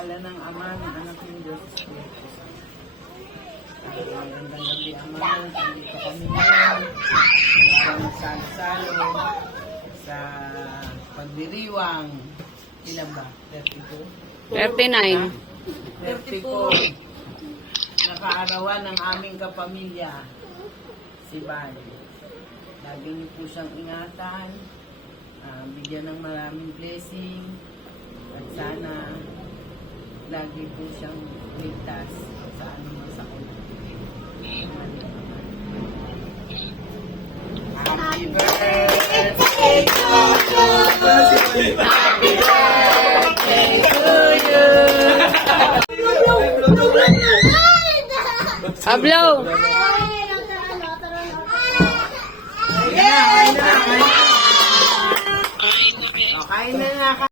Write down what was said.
ngalan ng Ama, ng Anak ng Diyos. Magandang gabi, Ama. Nandito kami ngayon sa salo sa pagdiriwang. Ilan ba? 32? 39. 34. Nakaarawan ng aming kapamilya, si Bali. Lagi niyo po siyang ingatan, bigyan ng maraming blessing, at sana lagi po siyang ligtas sa anumang sakit. Happy birthday to you! Happy birthday to you! Pablo! Kain na nga.